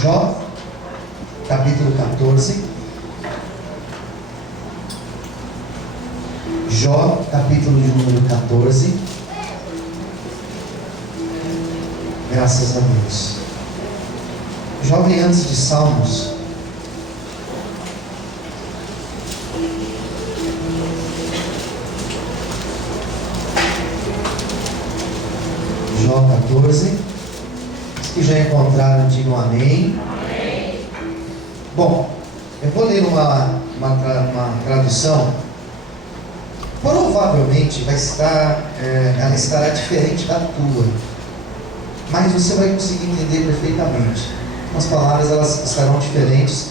Jó, capítulo 14. Jó, capítulo de número 14. Graças a Deus. Jó vem antes de Salmos. Jó 14. Os que já encontraram, digam amém. Amém. Bom, eu vou ler uma tradução. Provavelmente ela estará diferente da tua, mas você vai conseguir entender perfeitamente. As palavras elas estarão diferentes.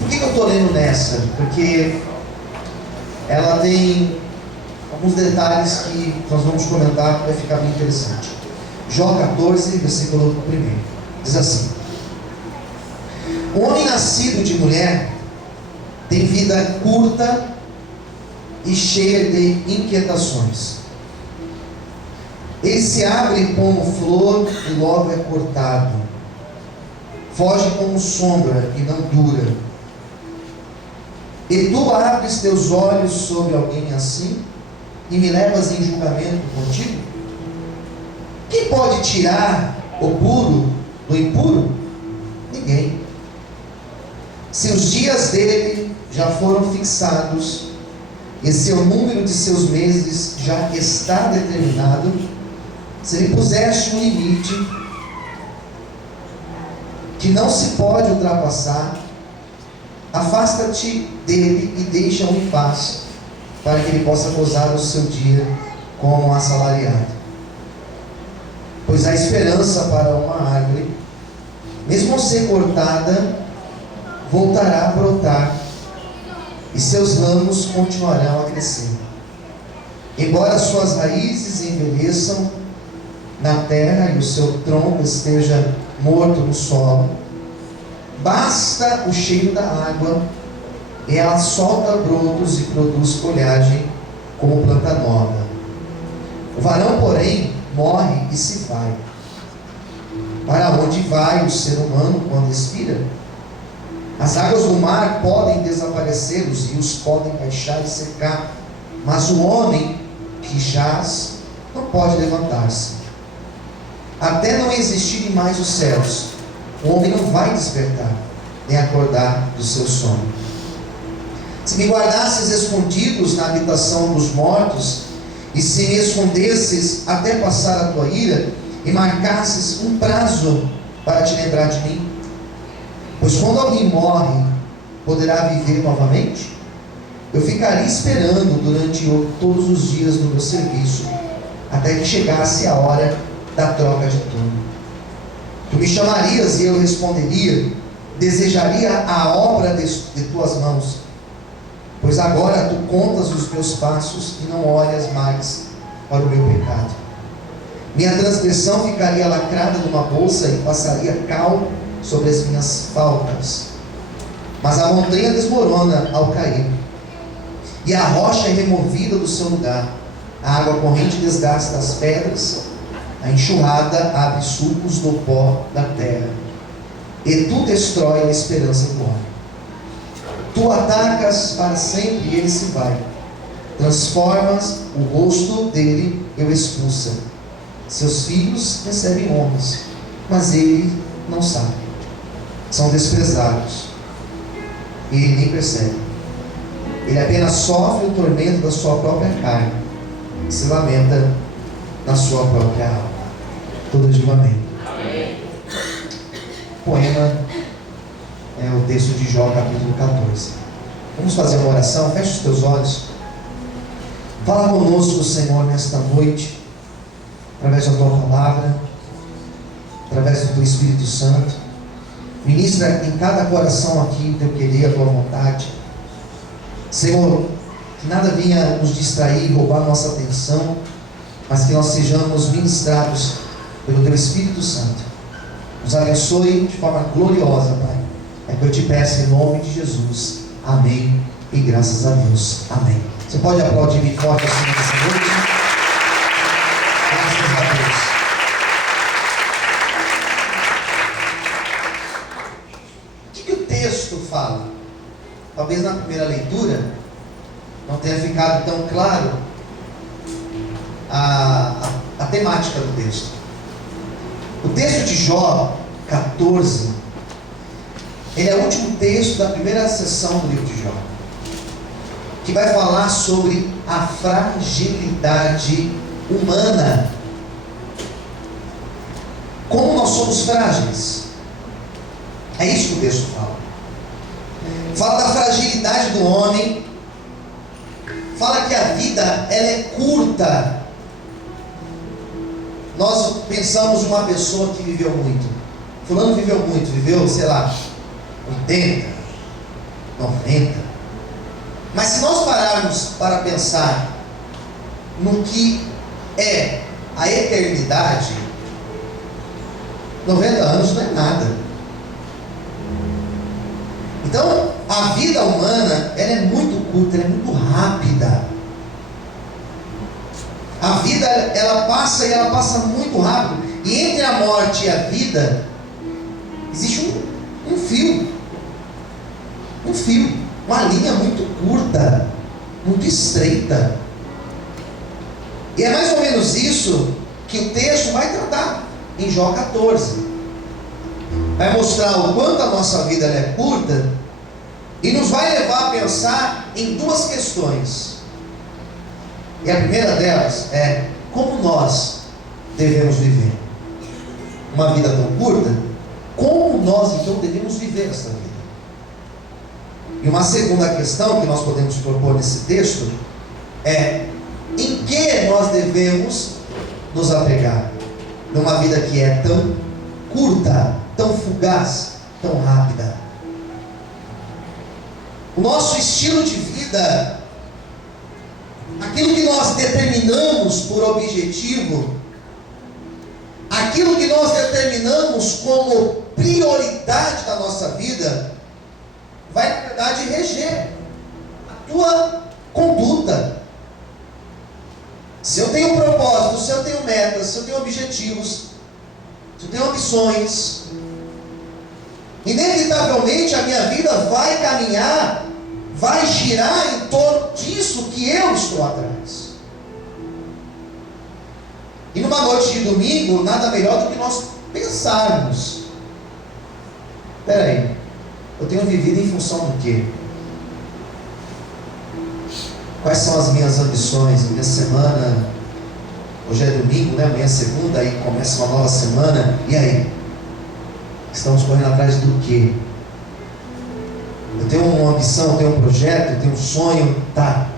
Por que eu estou lendo nessa? Porque ela tem alguns detalhes que nós vamos comentar, que vai ficar bem interessante. Jó 14, versículo 1, diz assim: o homem nascido de mulher tem vida curta e cheia de inquietações. Ele se abre como flor e logo é cortado. Foge como sombra e não dura. E tu abres teus olhos sobre alguém assim e me levas em julgamento contigo? Quem pode tirar o puro do impuro? Ninguém. Se os dias dele já foram fixados e seu número de seus meses já está determinado, se lhe puseste um limite que não se pode ultrapassar, afasta-te dele e deixa-o em paz, para que ele possa gozar o seu dia como assalariado. Pois há esperança para uma árvore, mesmo ao ser cortada, voltará a brotar, e seus ramos continuarão a crescer. Embora suas raízes envelheçam na terra e o seu tronco esteja morto no solo, basta o cheiro da água, e ela solta brotos e produz folhagem como planta nova. O varão, porém, morre e se vai. Para onde vai o ser humano quando expira? As águas do mar podem desaparecer, os rios podem baixar e secar, mas o homem que jaz não pode levantar-se. Até não existirem mais os céus, o homem não vai despertar, nem acordar do seu sono. Se me guardasses escondidos na habitação dos mortos, e se me escondesses até passar a tua ira, e marcasses um prazo para te lembrar de mim, pois quando alguém morre, poderá viver novamente? Eu ficaria esperando durante todos os dias no meu serviço, até que chegasse a hora da troca de turno. Tu me chamarias e eu responderia, desejaria a obra de tuas mãos, pois agora tu contas os meus passos e não olhas mais para o meu pecado. Minha transgressão ficaria lacrada numa bolsa e passaria cal sobre as minhas faltas. Mas a montanha desmorona ao cair, e a rocha é removida do seu lugar. A água corrente desgasta as pedras, a enxurrada abre sulcos do pó da terra, e tu destrói a esperança do homem. Tu atacas para sempre e ele se vai. Transformas o rosto dele e o expulsa. Seus filhos recebem honras, mas ele não sabe. São desprezados e ele nem percebe. Ele apenas sofre o tormento da sua própria carne e se lamenta na sua própria alma. Todos digam amém. Amém. O poema é o texto de Jó, capítulo 14. Vamos fazer uma oração. Feche os teus olhos. Fala conosco, Senhor, nesta noite, através da tua palavra, através do teu Espírito Santo. Ministra em cada coração aqui o teu querer, a tua vontade. Senhor, que nada venha nos distrair, roubar nossa atenção, mas que nós sejamos ministrados pelo teu Espírito Santo. Nos abençoe de forma gloriosa, Pai. É que eu te peço em nome de Jesus. Amém. E graças a Deus. Amém. Você pode aplaudir bem forte assim nessa noite? Graças a Deus. texto fala? Talvez na primeira leitura não tenha ficado tão claro a temática do texto. O texto de Jó 14, ele é o último texto da primeira sessão do livro de Jó, que vai falar sobre a fragilidade humana. Como nós somos frágeis. É isso que o texto fala. Fala da fragilidade do homem. Fala que a vida, ela é curta. Nós pensamos uma pessoa que viveu muito. Fulano viveu muito, viveu, sei lá, 80, 90. Mas se nós pararmos para pensar no que é a eternidade, 90 anos não é nada. Então, a vida humana, ela é muito curta, ela é muito rápida. A vida, ela passa e ela passa muito rápido. E entre a morte e a vida, existe um fio. Um fio. Uma linha muito curta, muito estreita. E é mais ou menos isso que o texto vai tratar em Jó 14. Vai mostrar o quanto a nossa vida ela é curta e nos vai levar a pensar em duas questões. E a primeira delas é como nós devemos viver uma vida tão curta. Como nós então devemos viver essa vida? E uma segunda questão que nós podemos propor nesse texto é em que nós devemos nos apegar numa vida que é tão curta, tão fugaz, tão rápida. O nosso estilo de vida, aquilo que nós determinamos por objetivo, aquilo que nós determinamos como prioridade da nossa vida, vai na verdade reger a tua conduta. Se eu tenho um propósito, se eu tenho metas, se eu tenho objetivos, se eu tenho ambições, inevitavelmente a minha vida vai caminhar, vai girar em torno disso que eu estou atrás. E numa noite de domingo, nada melhor do que nós pensarmos: espera aí, eu tenho vivido em função do quê? Quais são as minhas ambições? Minha semana, hoje é domingo, né? Amanhã é segunda, aí começa uma nova semana. E aí? Estamos correndo atrás do quê? Eu tenho uma ambição, eu tenho um projeto, eu tenho um sonho. Tá.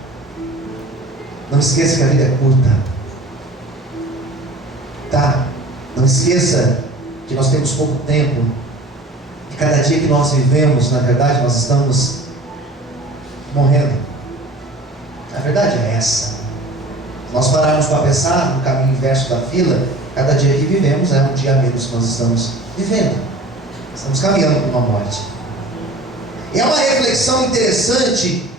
Não esqueça que a vida é curta. Tá. Não esqueça que nós temos pouco tempo. E cada dia que nós vivemos, na verdade, nós estamos morrendo. A verdade é essa. Se nós pararmos para pensar no caminho inverso da fila, cada dia que vivemos é um dia a menos que nós estamos vivendo. Estamos caminhando para uma morte. E é uma reflexão interessante,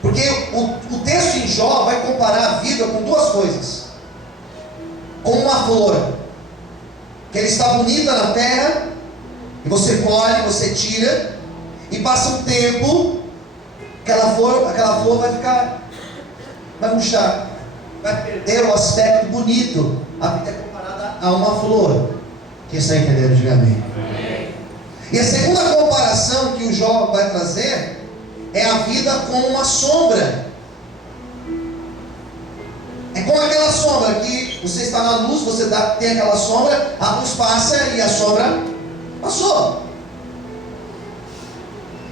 porque o texto em Jó vai comparar a vida com duas coisas. Com uma flor, que ela está bonita na terra, e você colhe, você tira, e passa um tempo, aquela flor vai murchar, vai perder o aspecto bonito. A vida é comparada a uma flor. Quem está entendendo, diga amém. E a segunda comparação que o Jó vai trazer é a vida com uma sombra. É como aquela sombra que você está na luz, você tem aquela sombra, a luz passa e a sombra passou.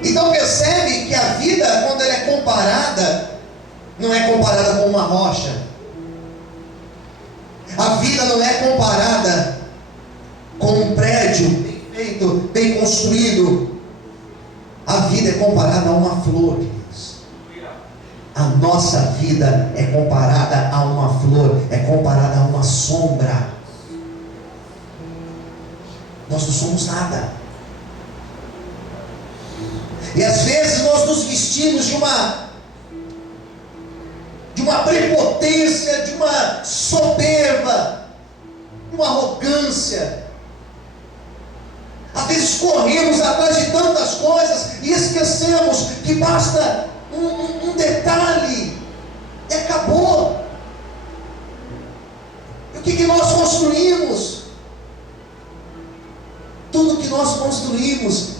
Então percebe que a vida, quando ela é comparada, não é comparada com uma rocha. A vida não é comparada com um prédio bem feito, bem construído. A vida é comparada a uma flor, queridos. A nossa vida é comparada a uma flor, é comparada a uma sombra. Nós não somos nada. E às vezes nós nos vestimos de uma prepotência, de uma soberba, de uma arrogância. Às vezes corremos atrás de tantas coisas, e esquecemos que basta um detalhe e acabou. E o que nós construímos? Tudo que nós construímos,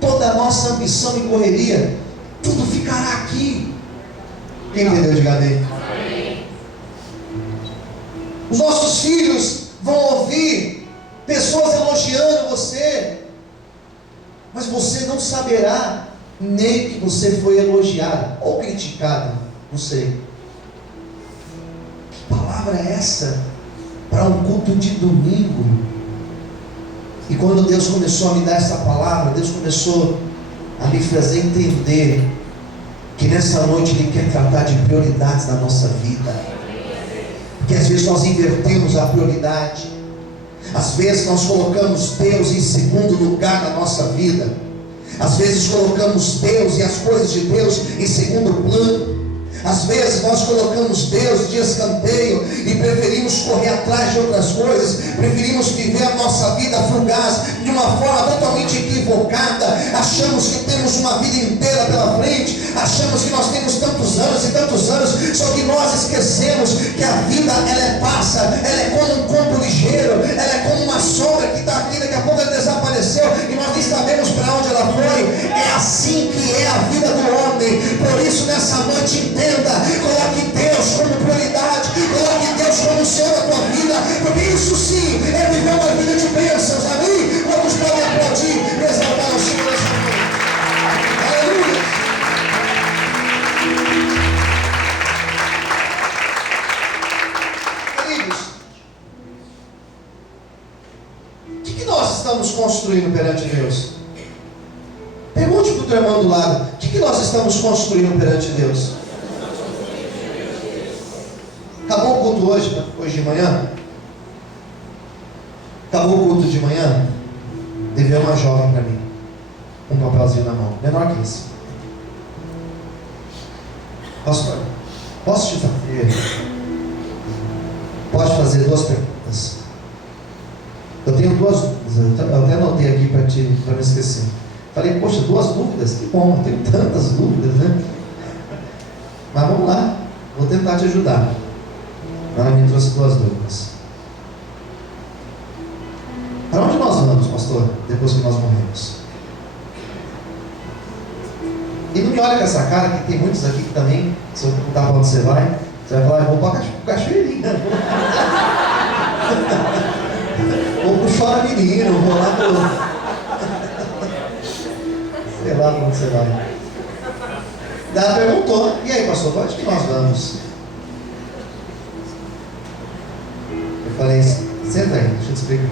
toda a nossa ambição e correria, tudo ficará aqui. Quem entendeu? Diga amém. Os nossos filhos vão ouvir pessoas elogiando você, mas você não saberá nem que você foi elogiado ou criticado, não sei. Que palavra é essa para um culto de domingo? E quando Deus começou a me dar essa palavra, Deus começou a me fazer entender que nessa noite Ele quer tratar de prioridades na nossa vida. Porque às vezes nós invertemos a prioridade, às vezes nós colocamos Deus em segundo lugar na nossa vida, às vezes colocamos Deus e as coisas de Deus em segundo plano, às vezes nós colocamos Deus de escanteio e preferimos correr atrás de outras coisas, preferimos viver a nossa vida fugaz de uma forma totalmente equivocada. Achamos que temos uma vida inteira pela frente, achamos que nós temos tantos anos e tantos anos, só que nós esquecemos que a vida ela passa, ela é como um corpo ligeiro, ela é como uma sombra que está aqui, daqui a pouco ela desapareceu e nós nem sabemos para onde ela foi. É assim que é a vida do homem. Por isso nessa noite entenda, coloque Deus como prioridade, coloque Deus como o Senhor da tua vida, porque isso sim é viver uma vida de bênçãos. Amém? Quantos podem aplaudir e exaltar o Senhor nessa noite? Aleluia! Queridos, o que nós estamos construindo perante Deus? Pergunte para o teu irmão do lado: o que nós estamos construindo perante Deus? Acabou o culto hoje de manhã? Acabou o culto de manhã? Devia uma jovem para mim, um papelzinho na mão, menor que esse. Pastor, posso te fazer? Pode fazer duas perguntas. Eu tenho duas dúvidas, eu até anotei aqui para não esquecer. Falei, poxa, duas dúvidas? Que bom, eu tenho tantas dúvidas, né? Mas vamos lá, vou tentar te ajudar. Ela me trouxe duas dúvidas. Para onde nós vamos, pastor, depois que nós morremos? E não me olha com essa cara, que tem muitos aqui que também, se eu perguntar para onde você vai falar, eu vou para Cachoeirinha. Ou pro Chora Menino, vou lá pro... sei lá para onde você vai. Daí ela perguntou, e aí, pastor, para onde que nós vamos? Eu falei, senta aí, deixa eu te explicar.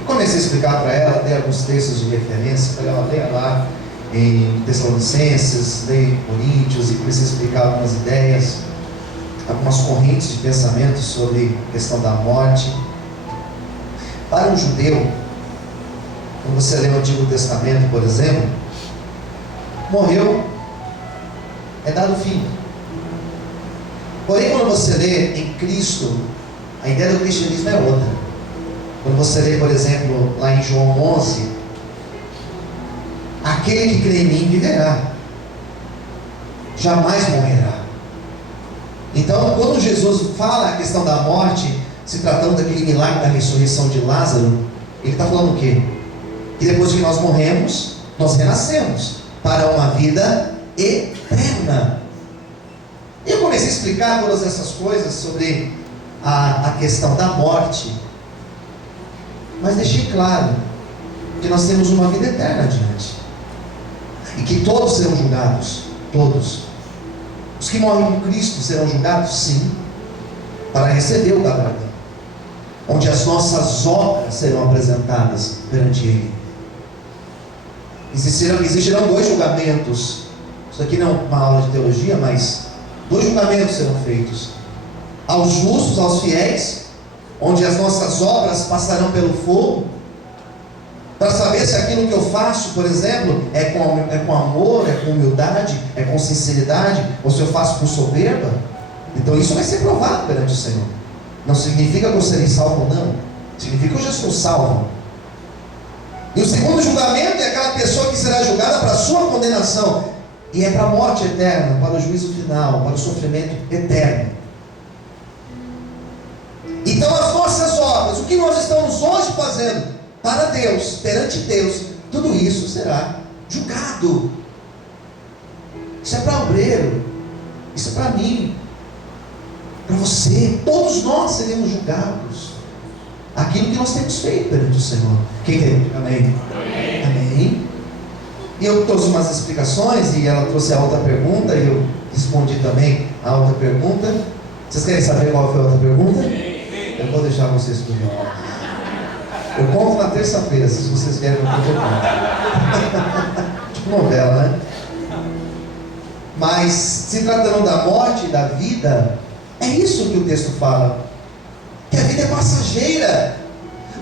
E comecei a explicar para ela, dei alguns textos de referência, falei, ó, leia lá em Tessalonicenses, leia em Coríntios, e comecei a explicar algumas ideias, algumas correntes de pensamento sobre a questão da morte. Para um judeu, quando você lê o Antigo Testamento, por exemplo, morreu, é dado fim. Porém, quando você lê em Cristo, a ideia do cristianismo é outra. Quando você lê, por exemplo, lá em João 11, aquele que crê em mim viverá, jamais morrerá. Então, quando Jesus fala a questão da morte, se tratando daquele milagre da ressurreição de Lázaro, ele está falando o quê? Que depois que nós morremos, nós renascemos para uma vida eterna. E eu comecei a explicar todas essas coisas sobre a questão da morte, mas deixei claro que nós temos uma vida eterna adiante, e que todos serão julgados, todos. Os que morrem com Cristo serão julgados, sim, para receber o galardão, onde as nossas obras serão apresentadas perante Ele. Existirão dois julgamentos. Isso aqui não é uma aula de teologia, mas dois julgamentos serão feitos: aos justos, aos fiéis, onde as nossas obras passarão pelo fogo, para saber se aquilo que eu faço, por exemplo, é com amor, é com humildade, é com sinceridade, ou se eu faço por soberba. Então isso vai ser provado perante o Senhor. Não significa que eu serei salvo ou não, significa que eu já sou salvo. E o segundo julgamento é aquela pessoa que será julgada para a sua condenação. E é para a morte eterna, para o juízo final, para o sofrimento eterno. Então as nossas obras, o que nós estamos hoje fazendo para Deus, perante Deus, tudo isso será julgado. Isso é para obreiro, isso é para mim, para você. Todos nós seremos julgados aquilo que nós temos feito perante o Senhor. Quem tem? Amém? Amém. Amém. E eu trouxe umas explicações, e ela trouxe a outra pergunta, e eu respondi também a outra pergunta. Vocês querem saber qual foi a outra pergunta? Eu vou deixar vocês por mim. Eu conto na terça-feira, se vocês querem, eu conto. Tipo novela, né? Mas, se tratando da morte e da vida, é isso que o texto fala. Que a vida é passageira.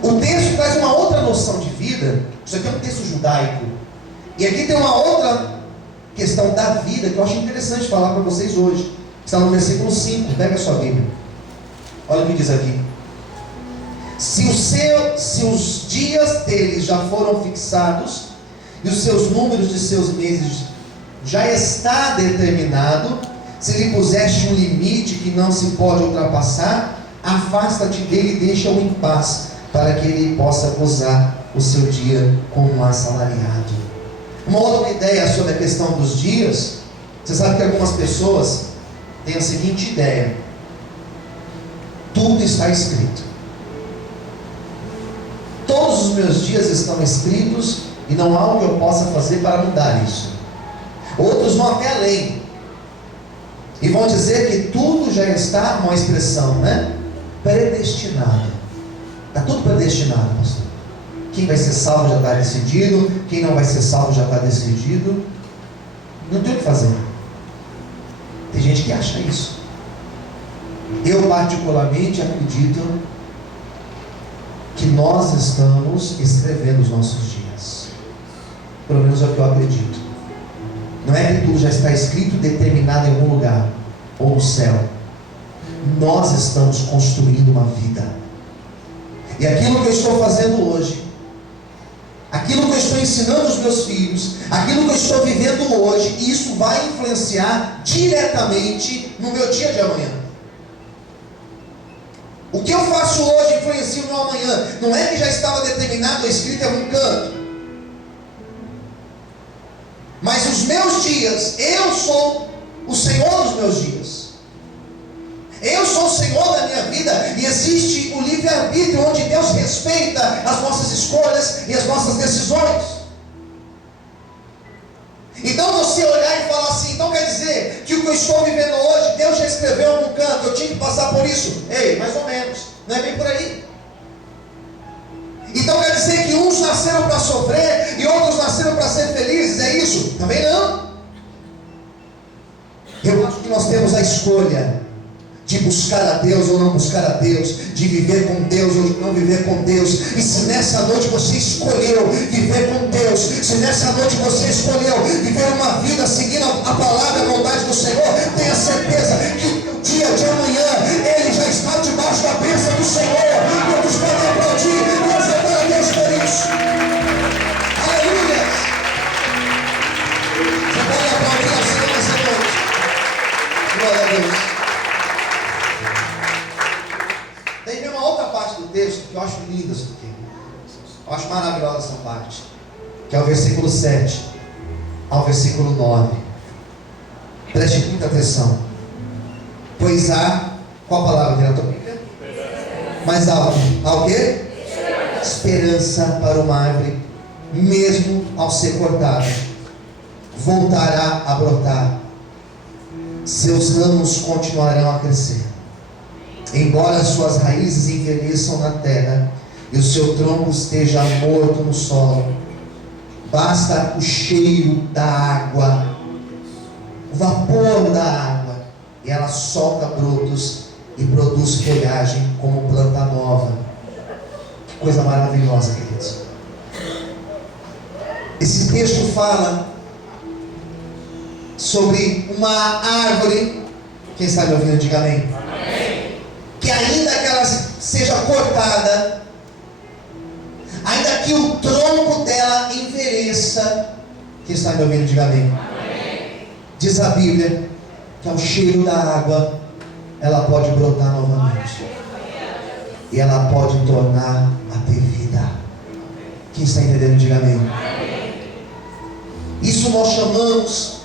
O texto traz uma outra noção de vida. Isso aqui é um texto judaico. E aqui tem uma outra questão da vida que eu acho interessante falar para vocês hoje. Está no versículo 5, pega a sua Bíblia. Olha o que diz aqui. Se os dias deles já foram fixados, e os seus números de seus meses já está determinado, se lhe puseste um limite que não se pode ultrapassar, afasta-te dele e deixa-o em paz, para que ele possa gozar o seu dia como um assalariado. Uma outra ideia sobre a questão dos dias, você sabe que algumas pessoas têm a seguinte ideia: tudo está escrito, todos os meus dias estão escritos e não há o que eu possa fazer para mudar isso. Outros vão até além e vão dizer que tudo já está, uma expressão, né? Predestinado. Está tudo predestinado, pastor. Quem vai ser salvo já está decidido, quem não vai ser salvo já está decidido. Não tem o que fazer. Tem gente que acha isso. Eu particularmente acredito que nós estamos escrevendo os nossos dias. Pelo menos é o que eu acredito. Não é que tudo já está escrito, determinado em algum lugar, ou no céu. Nós estamos construindo uma vida. E aquilo que eu estou fazendo hoje, aquilo que eu estou ensinando os meus filhos, aquilo que eu estou vivendo hoje, isso vai influenciar diretamente no meu dia de amanhã. O que eu faço hoje influencia o meu amanhã. Não é que já estava determinado ou escrito em algum canto. Mas os meus dias, eu sou o Senhor dos meus dias. Eu sou o Senhor da minha vida. E existe o livre-arbítrio, onde Deus respeita as nossas escolhas e as nossas decisões. Então você olhar e falar assim: então quer dizer que o que eu estou vivendo hoje, Deus já escreveu em algum canto, eu tinha que passar por isso? Ei, mais ou menos, não é bem por aí. Então quer dizer que uns nasceram para sofrer e outros nasceram para ser felizes? É isso? Também não. Eu acho que nós temos a escolha de buscar a Deus ou não buscar a Deus, de viver com Deus ou de não viver com Deus. E se nessa noite você escolheu viver com Deus, se nessa noite você escolheu viver uma vida seguindo a palavra e a vontade do Senhor, tenha certeza que o dia de amanhã ele já está debaixo da bênção do Senhor. Vamos podem aplaudir, vamos exaltar a Deus por isso. Aleluia! Você pode aplaudir ao Senhor nessa noite. Glória a Deus. Daí vem uma outra parte do texto que eu acho linda isso aqui. Eu acho maravilhosa essa parte, que é o versículo 7 ao versículo 9. Preste muita atenção. Pois há, qual a palavra que é na tua Bíblia? Mais alto. Há o quê? Esperança para uma árvore, mesmo ao ser cortada, voltará a brotar, seus ramos continuarão a crescer. Embora suas raízes envelheçam na terra e o seu tronco esteja morto no solo, basta o cheiro da água, o vapor da água, e ela solta brotos e produz folhagem como planta nova. Que coisa maravilhosa, queridos. Esse texto fala sobre uma árvore. Quem está me ouvindo, diga amém. Que ainda que ela seja cortada, ainda que o tronco dela envelheça. Quem está me ouvindo, diga amém. Diz a Bíblia que ao cheiro da água ela pode brotar novamente, e ela pode tornar a ter vida. Quem está entendendo, diga amém. Isso nós chamamos,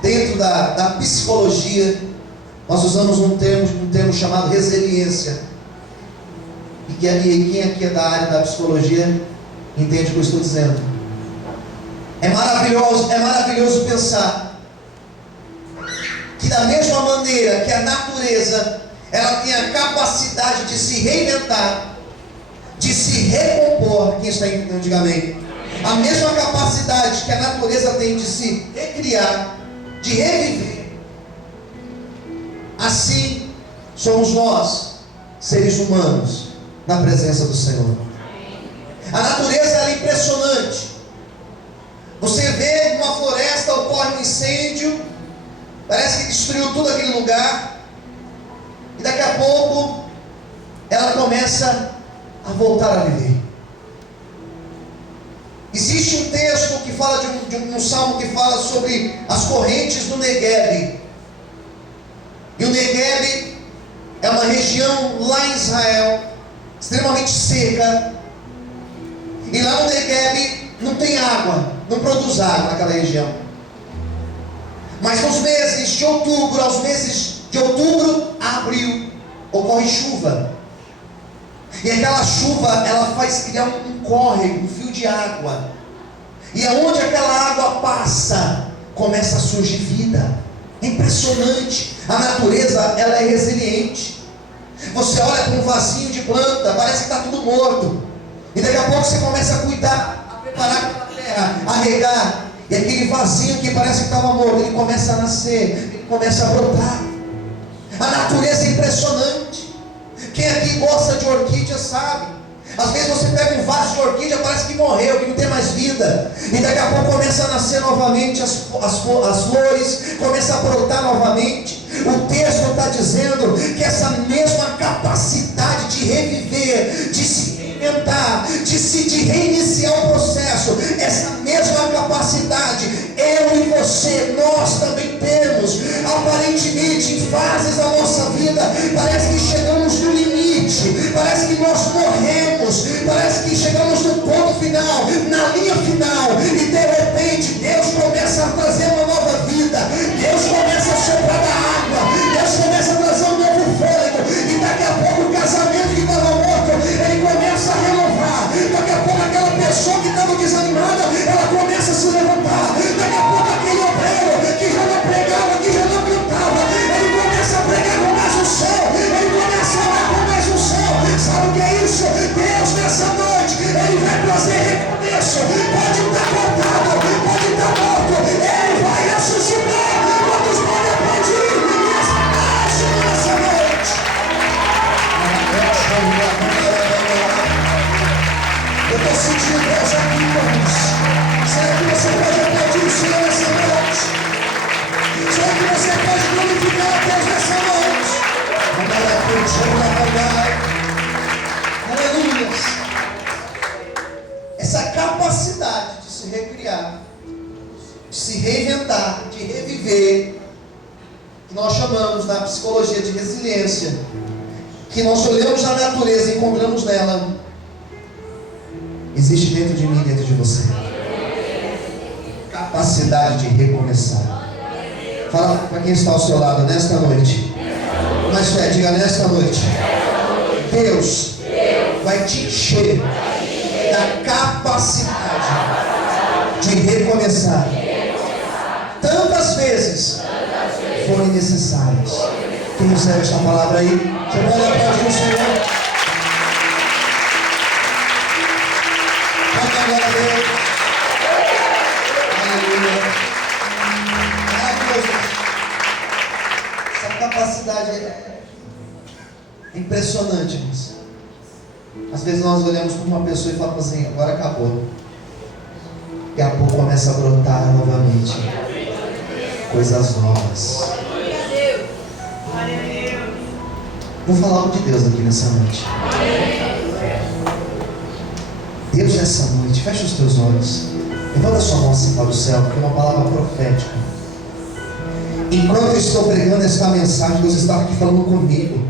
dentro da psicologia, nós usamos um termo chamado resiliência. E quem aqui é da área da psicologia entende o que eu estou dizendo. É maravilhoso pensar que da mesma maneira que a natureza ela tem a capacidade de se reinventar, de se recompor. Quem está entendendo, diga amém. A mesma capacidade que a natureza tem de se recriar, de reviver, assim somos nós, seres humanos, na presença do Senhor. A natureza ela é impressionante. Você vê numa floresta, ocorre um incêndio, parece que destruiu todo aquele lugar, e daqui a pouco ela começa a voltar a viver. Existe um texto que fala de um salmo que fala sobre as correntes do Negueb. E o Negueb é uma região lá em Israel extremamente seca. E lá no Negueb não tem água, não produz água naquela região. Mas nos meses de outubro, aos meses de outubro a abril, ocorre chuva. E aquela chuva, ela faz criar um córrego, um fio de água. E aonde aquela água passa, começa a surgir vida. É impressionante. A natureza, ela é resiliente. Você olha para um vasinho de planta, parece que está tudo morto. E daqui a pouco você começa a cuidar, a preparar aquela terra, a regar. E aquele vasinho que parece que estava morto, ele começa a nascer, ele começa a brotar. A natureza é impressionante. Quem aqui gosta de orquídea sabe. Às vezes você pega um vaso de orquídea, parece que morreu, que não tem mais vida. E daqui a pouco começa a nascer novamente as flores, começa a brotar novamente. O texto está dizendo que essa mesma capacidade de reviver, de se reinventar, de reiniciar o processo, essa mesma capacidade, eu e você, nós também temos. Aparentemente, em fases da nossa vida, parece que chegamos no limite, parece que nós morremos, parece que chegamos no ponto final, na linha final, e de repente Deus começa a trazer uma nova vida, Deus começa a soprar da água, Deus começa a trazer um novo fôlego, e daqui a pouco o casamento que estava morto, ele começa a renovar. Daqui a pouco aquela pessoa que estava desanimada, ela começa a se levantar. Daqui a pouco aquele obreiro que já não pregava, que já não cantava, ele começa a pregar com mais um céu, ele começa a orar com mais um céu. Sabe o que é isso? Deus nessa noite, ele vai trazer recomeço. Pode estar cortado, pode estar morto, ele vai ressuscitar. Quantos podem aplaudir nessa noite? Eu estou sentindo Deus aqui, irmãos. Será que você pode aplaudir o Senhor nessa noite? Será que você pode glorificar a Deus nessa noite? Aleluia. Essa capacidade de se recriar, de se reinventar, de reviver, que nós chamamos na psicologia de resiliência, que nós olhamos na natureza e encontramos nela, existe dentro de mim e dentro de você. Capacidade de recomeçar. Fala para quem está ao seu lado nesta noite. Mas fé, diga nesta noite. Deus vai te encher da capacidade de recomeçar. Tantas vezes forem necessárias. Quem recebe esta palavra aí? Você pode aplaudir o Senhor. Canta agora a Deus. Aleluia. Maravilhoso. Essa capacidade é impressionante, irmãos. Às vezes nós olhamos para uma pessoa e falamos assim, agora acabou. Daqui a pouco começa a brotar novamente coisas novas. Vou falar algo de Deus aqui nessa noite. Deus, nessa noite, fecha os teus olhos, levanta a sua mão assim para o céu, porque é uma palavra profética. Enquanto eu estou pregando esta mensagem, Deus está aqui falando comigo,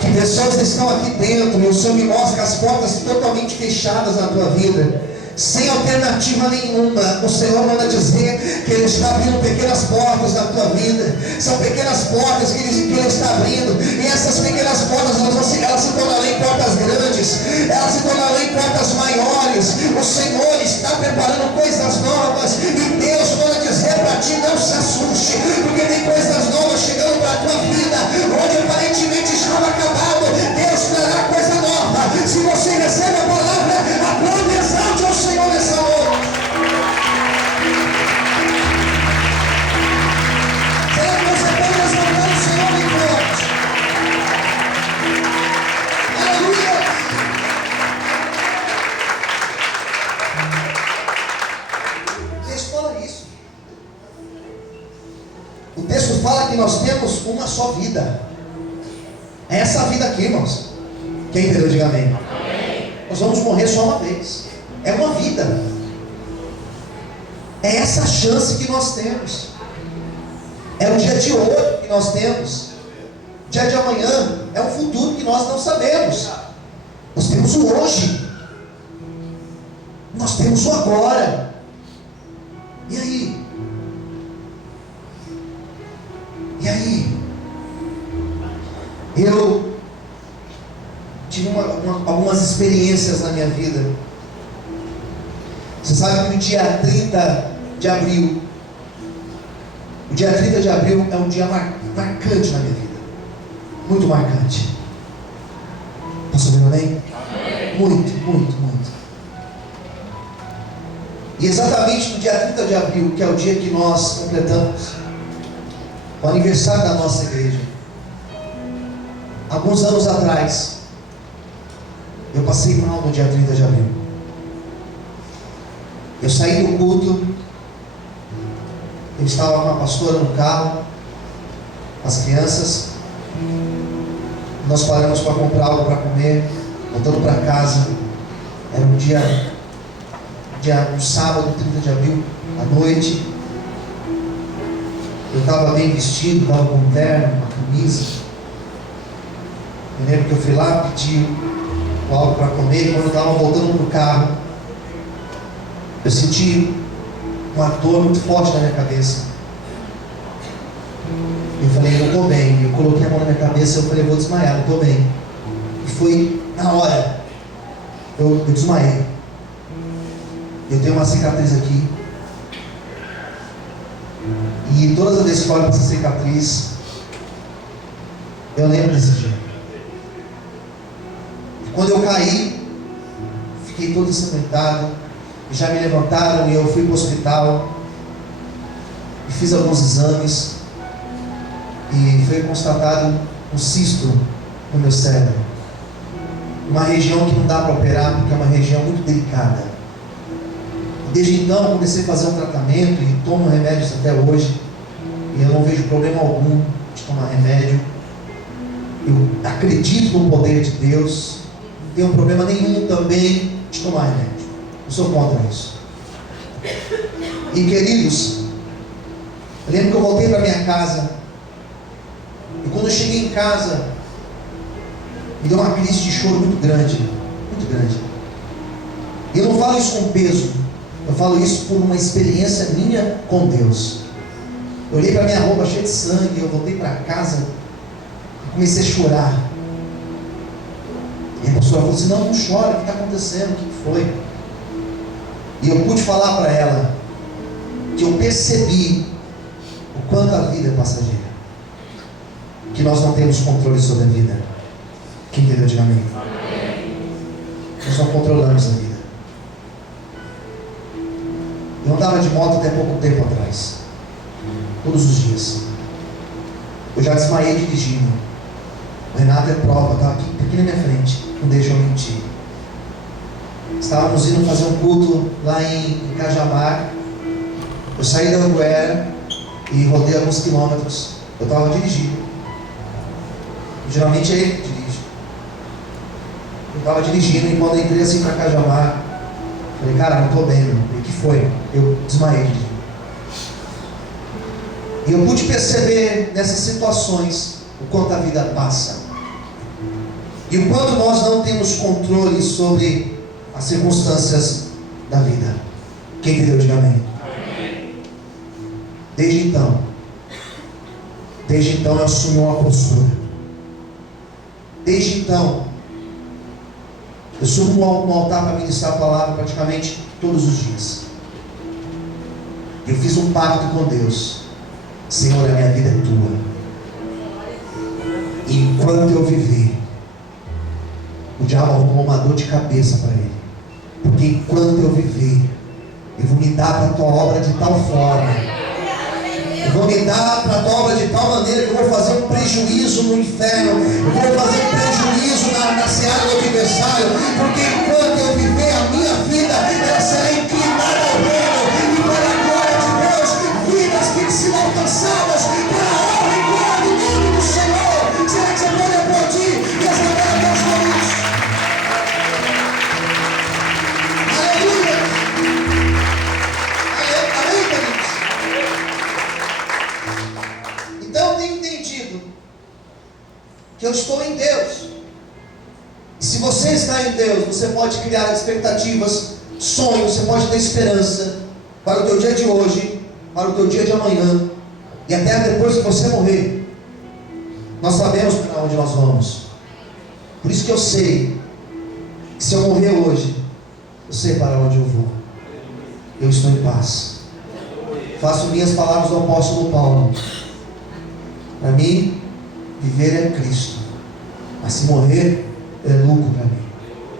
que pessoas estão aqui dentro, e o Senhor me mostra que as portas totalmente fechadas na tua vida, sem alternativa nenhuma. O Senhor manda dizer que Ele está abrindo pequenas portas na tua vida. São pequenas portas que Ele está abrindo, e essas pequenas portas elas se tornarão em portas grandes, elas se tornarão em portas maiores. O Senhor está preparando coisas novas, e Deus manda dizer para ti: não se assuste, porque tem coisas novas chegando para a tua vida. Onde aparentemente estava acabado, Deus trará coisa nova. Se você recebe a palavra, aplaude e exalte ao Senhor nessa noite. Será que você pode exaltar o Senhor bem forte? Aleluia! O texto fala isso. O texto fala que nós temos uma só vida. É essa vida aqui, irmãos. Quem entendeu, diga amém. Amém. Nós vamos morrer só uma vez. É uma vida. É essa chance que nós temos. É o dia de hoje que nós temos. O dia de amanhã é um futuro que nós não sabemos. Nós temos o hoje. Nós temos o agora. E aí? E aí? Eu tive algumas experiências na minha vida. Você sabe que no dia 30 de abril, o dia 30 de abril é um dia marcante na minha vida. Muito marcante. Posso ouvir amém? Muito, muito, muito. E exatamente no dia 30 de abril, que é o dia que nós completamos o aniversário da nossa igreja, alguns anos atrás, eu passei mal no dia 30 de abril. Eu saí do culto, eu estava com a pastora no carro, as crianças, nós paramos para comprar algo para comer, voltando para casa. Era um sábado, 30 de abril, à noite. Eu estava bem vestido, estava com um terno, uma camisa. Eu lembro que eu fui lá, pedi algo para comer, e quando eu estava voltando para o carro, eu senti uma dor muito forte na minha cabeça. Eu falei: eu estou bem. Eu coloquei a mão na minha cabeça e eu falei: eu vou desmaiar, eu estou bem. E foi na hora, eu desmaiei. Eu tenho uma cicatriz aqui, e todas as vezes que eu olho para essa cicatriz, eu lembro desse dia. E quando eu caí, fiquei todo ensanguentado, já me levantaram e eu fui para o hospital e fiz alguns exames, e foi constatado um cisto no meu cérebro, uma região que não dá para operar porque é uma região muito delicada. Desde então eu comecei a fazer um tratamento e tomo remédios até hoje, e eu não vejo problema algum de tomar remédio. Eu acredito no poder de Deus, não tenho problema nenhum também de tomar remédio. Eu sou contra isso. E queridos, eu lembro que eu voltei para minha casa, e quando eu cheguei em casa, me deu uma crise de choro muito grande, muito grande. E eu não falo isso com peso, eu falo isso por uma experiência minha com Deus. Eu olhei para minha roupa cheia de sangue, eu voltei para casa e comecei a chorar. E a pastora falou assim: não chora, o que está acontecendo, o que foi? E eu pude falar para ela que eu percebi o quanto a vida é passageira, que nós não temos controle sobre a vida. Quem entendeu, diga amém. Nós não controlamos a vida. Eu andava de moto até pouco tempo atrás, todos os dias. Eu já desmaiei dirigindo. O Renato é prova, estava aqui na minha frente, não deixa eu mentir. Estávamos indo fazer um culto lá em Cajamar. Eu saí da Anguera e rodei alguns quilômetros. Eu estava dirigindo. Geralmente é ele que dirige. estava dirigindo e quando eu entrei assim para Cajamar, falei, cara, não estou bem, meu. O que foi? Eu desmaiei dirigindo. E eu pude perceber nessas situações o quanto a vida passa. E o quanto nós não temos controle sobre as circunstâncias da vida. Quem entendeu, diga amém. Desde então eu assumi uma postura. Desde então, eu subo no altar para ministrar a palavra praticamente todos os dias. Eu fiz um pacto com Deus. Senhor, a minha vida é tua. E enquanto eu viver, o diabo arrumou uma dor de cabeça para ele. Porque enquanto eu viver, eu vou me dar para a tua obra de tal forma. Eu vou me dar para a tua obra de tal maneira que eu vou fazer um prejuízo no inferno. Eu vou fazer um prejuízo na seara do adversário. Porque enquanto eu viver, a minha vida ela será inclinada ao reino. E para a glória de Deus, vidas que serão alcançadas para a honra e glória do nome do Senhor. Será que você pode aplaudir e exaltar a Deus por isso? Aleluia! Amém, queridos? Então eu tenho entendido que eu estou em Deus. E se você está em Deus, você pode criar expectativas, sonhos, você pode ter esperança para o teu dia de hoje, para o teu dia de amanhã e até depois que você morrer. Nós sabemos para onde nós vamos. Por isso que eu sei que se eu morrer hoje, eu sei para onde eu vou. Eu estou em paz. Faço minhas palavras do apóstolo Paulo. Para mim, viver é Cristo. Mas se morrer, é lucro para mim.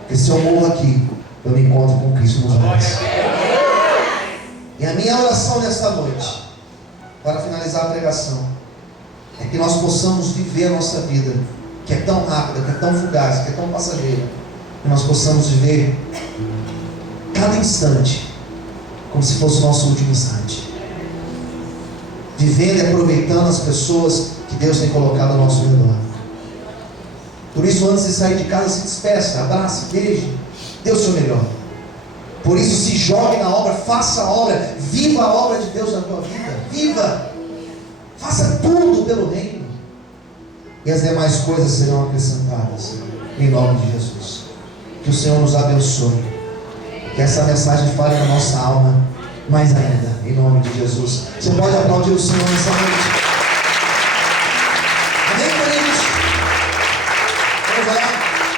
Porque se eu morro aqui, eu me encontro com Cristo nos ares. E a minha oração nesta noite, para finalizar a pregação, é que nós possamos viver a nossa vida, que é tão rápida, que é tão fugaz, que é tão passageira, que nós possamos viver cada instante como se fosse o nosso último instante, vivendo e aproveitando as pessoas que Deus tem colocado ao nosso redor. Por isso, antes de sair de casa, se despeça, abrace, beije, dê o seu melhor. Por isso, se jogue na obra, faça a obra, viva a obra de Deus na tua vida, viva, faça tudo pelo reino, e as demais coisas serão acrescentadas, em nome de Jesus. Que o Senhor nos abençoe, que essa mensagem fale na nossa alma, mais ainda, em nome de Jesus. Você pode aplaudir o Senhor nessa noite.